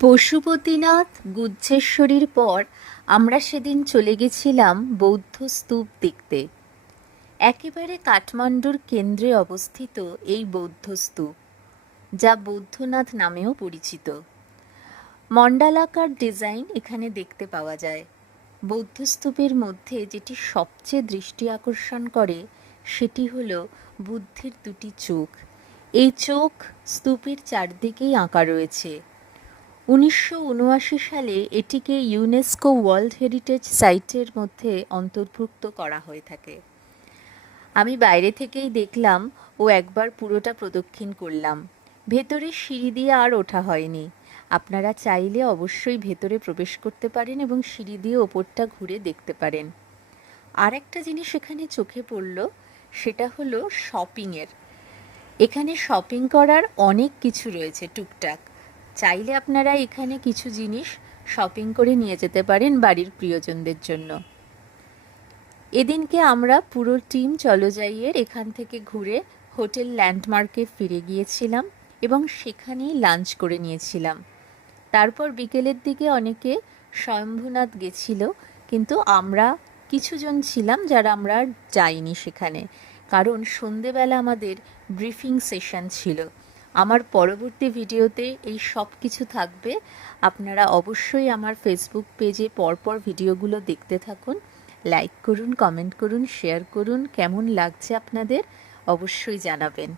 পশুপতিনাথ গুহ্যেশ্বরীর পর আমরা সেদিন চলে গেছিলাম বৌদ্ধ স্তূপ দেখতে। একেবারে কাঠমান্ডুর কেন্দ্রে অবস্থিত এই বৌদ্ধ স্তূপ, যা বৌদ্ধনাথ নামেও পরিচিত। মণ্ডালাকার ডিজাইন এখানে দেখতে পাওয়া যায়। বৌদ্ধ স্তূপের মধ্যে যেটি সবচেয়ে দৃষ্টি আকর্ষণ করে সেটি হল বুদ্ধের দুটি চোখ। এই চোখ স্তূপের চারদিকেই আঁকা রয়েছে। 1979 সালে এটিকে ইউনেস্কো ওয়ার্ল্ড হেরিটেজ সাইটের মধ্যে অন্তর্ভুক্ত করা হয়ে থাকে। আমি বাইরে থেকেই দেখলাম ও একবার পুরোটা প্রদক্ষিণ করলাম। ভেতরে সিঁড়ি দিয়ে আর ওঠা হয়নি। আপনারা চাইলে অবশ্যই ভেতরে প্রবেশ করতে পারেন এবং সিঁড়ি দিয়ে ওপরটা ঘুরে দেখতে পারেন। আর একটা জিনিস এখানে চোখে পড়ল, সেটা হলো শপিংয়ের। এখানে শপিং করার অনেক কিছু রয়েছে টুকটাক। চাইলে আপনারা এখানে কিছু জিনিস শপিং করে নিয়ে যেতে পারেন বাড়ির প্রিয়জনদের জন্য। এদিনকে আমরা পুরো টিম চলযাইয়ের এখান থেকে ঘুরে হোটেল ল্যান্ডমার্কে ফিরে গিয়েছিলাম এবং সেখানেই লাঞ্চ করে নিয়েছিলাম। তারপর বিকেলের দিকে অনেকে স্বয়ম্ভূনাথ গেছিল, কিন্তু আমরা কিছুজন ছিলাম যারা আমরা আর যাইনি সেখানে, কারণ সন্ধেবেলা আমাদের ব্রিফিং সেশন ছিল। আমার পরবর্তী ভিডিওতে এই সব কিছু থাকবে। আপনারা অবশ্যই আমার ফেসবুক পেজে পরপর ভিডিওগুলো দেখতে থাকুন। লাইক করুন, কমেন্ট করুন, শেয়ার করুন। কেমন লাগছে আপনাদের অবশ্যই জানাবেন।